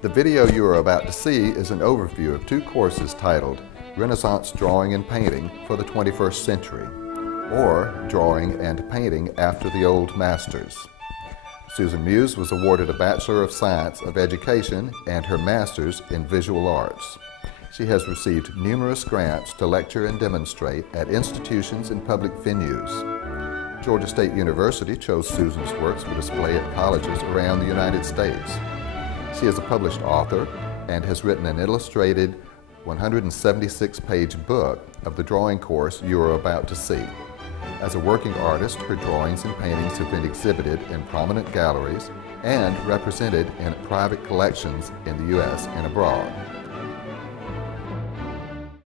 The video you are about to see is an overview of two courses titled Renaissance Drawing and Painting for the 21st Century, or Drawing and Painting After the Old Masters. Susan Muse was awarded a Bachelor of Science of Education and her Master's in Visual Arts. She has received numerous grants to lecture and demonstrate at institutions and public venues. Georgia State University chose Susan's works for display at colleges around the United States. She is a published author and has written an illustrated 176-page book of the drawing course you are about to see. As a working artist, her drawings and paintings have been exhibited in prominent galleries and represented in private collections in the U.S. and abroad.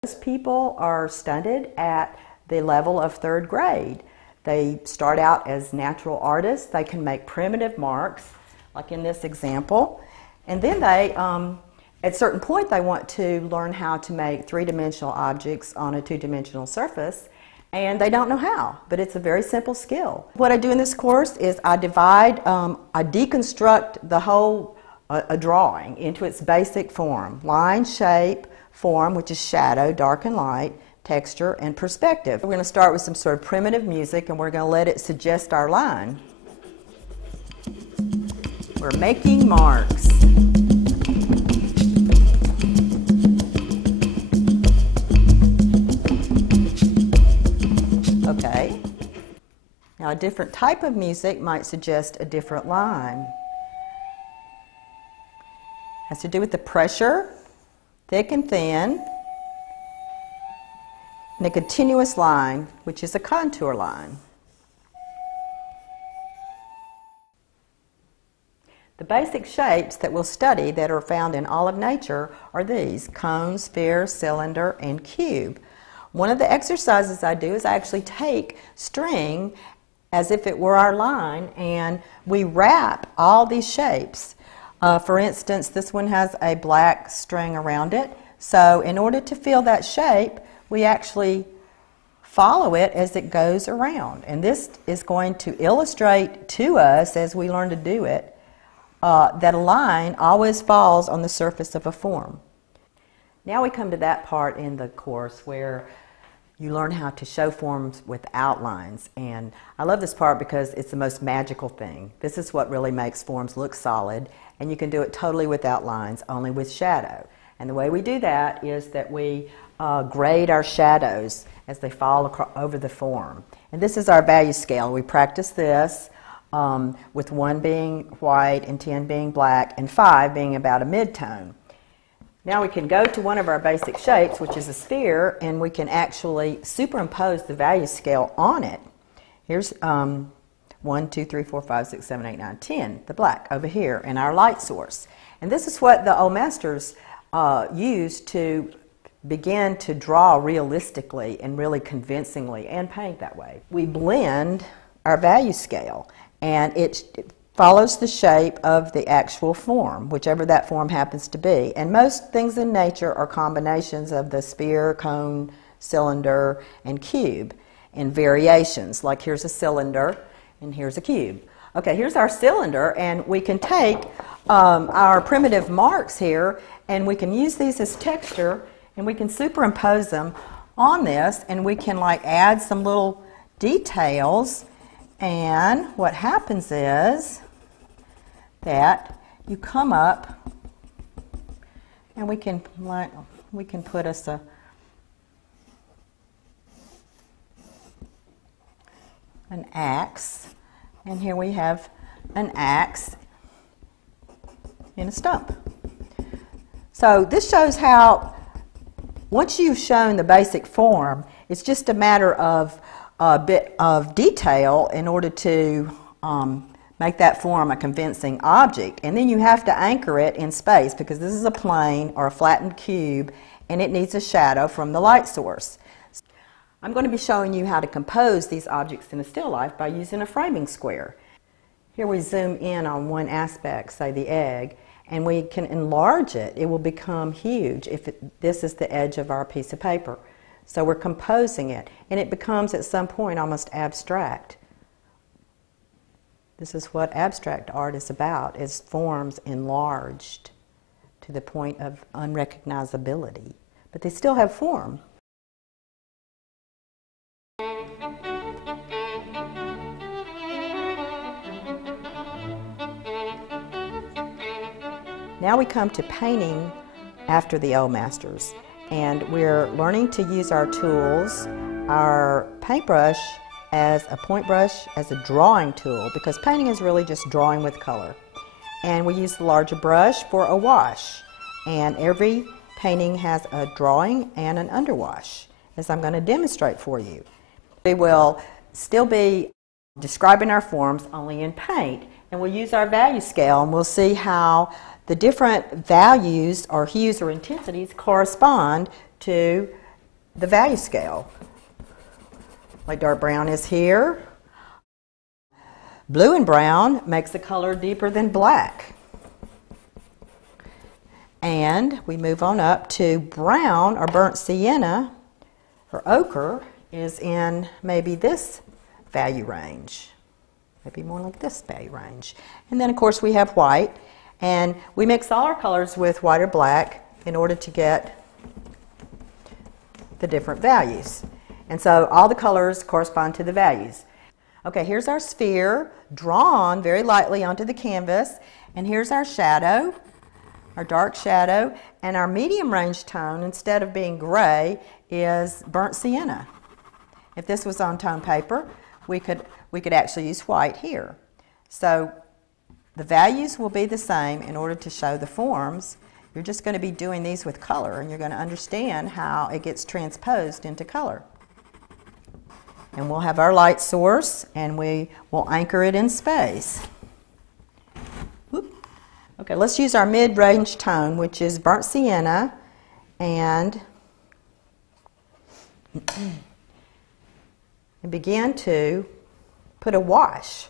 Most people are stunted at the level of third grade. They start out as natural artists. They can make primitive marks, like in this example. And then they, at a certain point, they want to learn how to make three-dimensional objects on a two-dimensional surface, and they don't know how, but it's a very simple skill. What I do in this course is I deconstruct the whole a drawing into its basic form: line, shape, form, which is shadow, dark and light, texture, and perspective. We're going to start with some sort of primitive music, and we're going to let it suggest our line. We're making marks. Okay. Now a different type of music might suggest a different line. Has to do with the pressure, thick and thin, and a continuous line, which is a contour line. The basic shapes that we'll study that are found in all of nature are these: cone, sphere, cylinder, and cube. One of the exercises I do is I actually take string as if it were our line, and we wrap all these shapes. For instance, this one has a black string around it, so in order to feel that shape, we actually follow it as it goes around. And this is going to illustrate to us, as we learn to do it, that a line always falls on the surface of a form. Now we come to that part in the course where you learn how to show forms with outlines. And I love this part because it's the most magical thing. This is what really makes forms look solid, and you can do it totally without lines, only with shadow. And the way we do that is that we grade our shadows as they fall over the form. And this is our value scale. We practice this with 1 being white and 10 being black and 5 being about a mid-tone. Now we can go to one of our basic shapes, which is a sphere, and we can actually superimpose the value scale on it. Here's 1, 2, 3, 4, 5, 6, 7, 8, 9, 10, the black over here, in our light source. And this is what the old masters used to begin to draw realistically and really convincingly and paint that way. We blend our value scale, and it follows the shape of the actual form, whichever that form happens to be. And most things in nature are combinations of the sphere, cone, cylinder, and cube in variations. Like here's a cylinder and here's a cube. Okay, here's our cylinder, and we can take our primitive marks here, and we can use these as texture, and we can superimpose them on this, and we can like add some little details. And what happens is that you come up, and we can put us an axe, and here we have an axe in a stump. So this shows how, once you've shown the basic form, it's just a matter of a bit of detail in order to make that form a convincing object. And then you have to anchor it in space, because this is a plane or a flattened cube, and it needs a shadow from the light source. I'm going to be showing you how to compose these objects in a still life by using a framing square. Here we zoom in on one aspect, say the egg, and we can enlarge it. It will become huge if this is the edge of our piece of paper. So we're composing it, and it becomes at some point almost abstract. This is what abstract art is about, is forms enlarged to the point of unrecognizability. But they still have form. Now we come to painting after the old masters, and we're learning to use our tools, our paintbrush as a point brush, as a drawing tool, because painting is really just drawing with color. And we use the larger brush for a wash, and every painting has a drawing and an underwash, as I'm going to demonstrate for you. We will still be describing our forms only in paint, and we'll use our value scale, and we'll see how the different values or hues or intensities correspond to the value scale. Like dark brown is here. Blue and brown makes the color deeper than black. And we move on up to brown or burnt sienna or ochre is in maybe this value range. Maybe more like this value range. And then of course we have white. And we mix all our colors with white or black in order to get the different values. And so all the colors correspond to the values. Okay, here's our sphere drawn very lightly onto the canvas. And here's our shadow, our dark shadow. And our medium range tone, instead of being gray, is burnt sienna. If this was on tone paper, we could actually use white here. So the values will be the same in order to show the forms. You're just going to be doing these with color, and you're going to understand how it gets transposed into color. And we'll have our light source, and we will anchor it in space. Whoop. Okay, let's use our mid-range tone, which is burnt sienna, and begin to put a wash.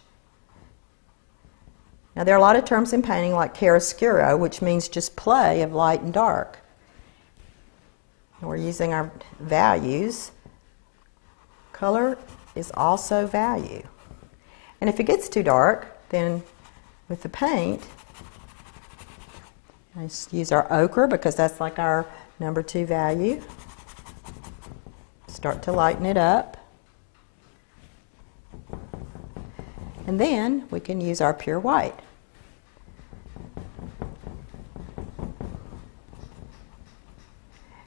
Now there are a lot of terms in painting like chiaroscuro, which means just play of light and dark. And we're using our values. Color is also value. And if it gets too dark, then with the paint, I just use our ochre because that's like our number 2 value. Start to lighten it up. And then we can use our pure white.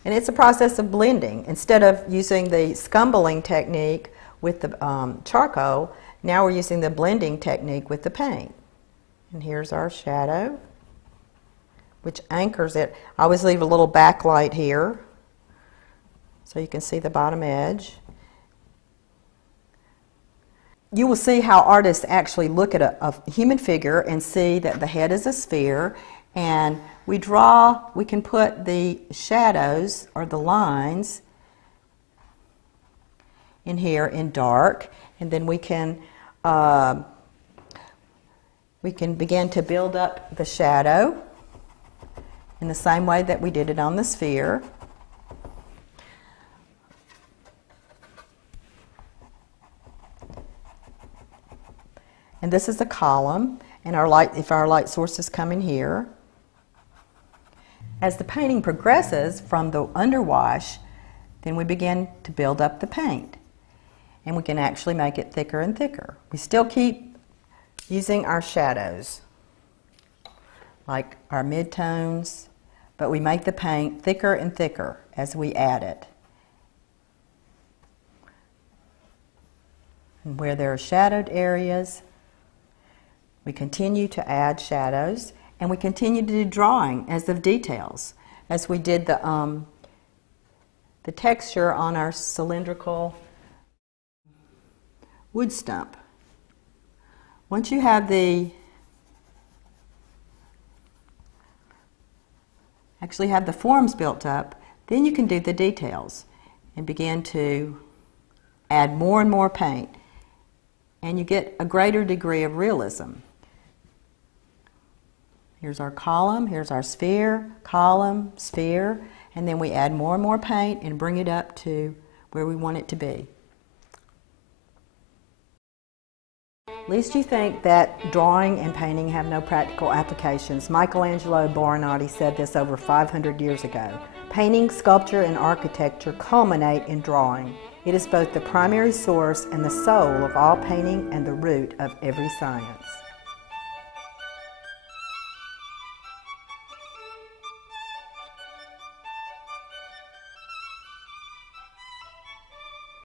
And it's a process of blending. Instead of using the scumbling technique with the charcoal, now we're using the blending technique with the paint. And here's our shadow, which anchors it. I always leave a little backlight here so you can see the bottom edge. You will see how artists actually look at a human figure and see that the head is a sphere, and we can put the shadows or the lines in here in dark, and then we can begin to build up the shadow in the same way that we did it on the sphere. And this is a column, and if our light source is coming here. As the painting progresses from the underwash, then we begin to build up the paint. And we can actually make it thicker and thicker. We still keep using our shadows, like our midtones, but we make the paint thicker and thicker as we add it. And where there are shadowed areas, we continue to add shadows, and we continue to do drawing as of details, as we did the texture on our cylindrical wood stump. Once you have actually have the forms built up, then you can do the details and begin to add more and more paint, and you get a greater degree of realism. Here's our column, here's our sphere, column, sphere, and then we add more and more paint and bring it up to where we want it to be. Least you think that drawing and painting have no practical applications. Michelangelo Buonarroti said this over 500 years ago. Painting, sculpture, and architecture culminate in drawing. It is both the primary source and the soul of all painting and the root of every science.